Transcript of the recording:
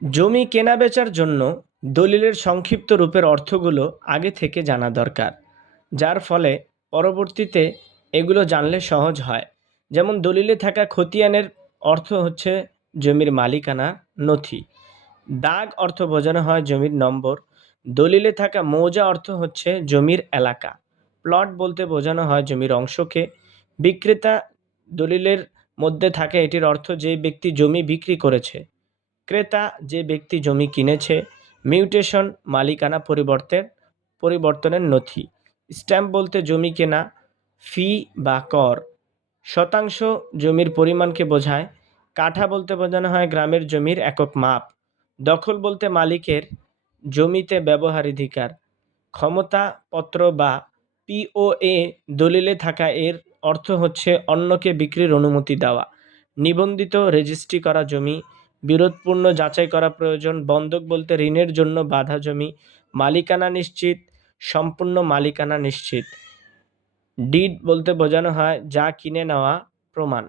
জমি কেনাবেচার জন্য দলিলের সংক্ষিপ্ত রূপের অর্থগুলো আগে থেকে জানা দরকার, যার ফলে পরবর্তীতে এগুলো জানলে সহজ হয়। যেমন দলিলে থাকা খতিয়ানের অর্থ হচ্ছে জমির মালিকানা নথি। দাগ অর্থ বোঝানো হয় জমির নম্বর। দলিলে থাকা মৌজা অর্থ হচ্ছে জমির এলাকা। প্লট বলতে বোঝানো হয় জমির অংশকে। বিক্রেতা দলিলের মধ্যে থাকে, এটির অর্থ যে ব্যক্তি জমি বিক্রি করেছে। ক্রেতা যে ব্যক্তি জমি কিনেছে। মিউটেশন মালিকানা পরিবর্তনের নথি। স্ট্যাম্প বলতে জমি কেনা ফি বা কর। শতাংশ জমির পরিমাণকে বোঝায়। কাঠা বলতে বোঝানো হয় গ্রামের জমির একক মাপ। দখল বলতে মালিকের জমিতে ব্যবহারাধিকার। ক্ষমতা পত্র বা পিওএ দলিলে থাকা, এর অর্থ হচ্ছে অন্যকে বিক্রির অনুমতি দেওয়া। নিবন্ধিত রেজিস্ট্রি করা জমি। বিরোধপূর্ণ যাচাই করা প্রয়োজন। বন্ধক বলতে ঋণের জন্য বাঁধা জমি। মালিকানা নিশ্চিত, সম্পূর্ণ মালিকানা নিশ্চিত। ডিড বলতে বোঝানো হয় যা কিনে নেওয়া প্রমাণ।